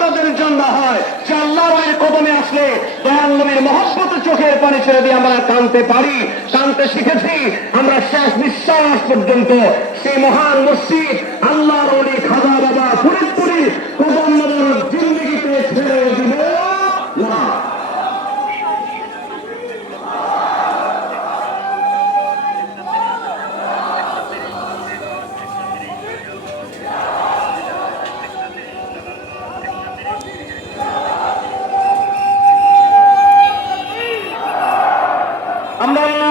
তাদের জন্য হয়। যে আল্লাহ কদমে আসলে দয়াল নবীর চোখের পানি ছেড়ে দিয়ে আমরা কানতে পারি কানতে শিখেছি। আমরা শেষ নিঃশ্বাস পর্যন্ত সেই মহান মসজিদ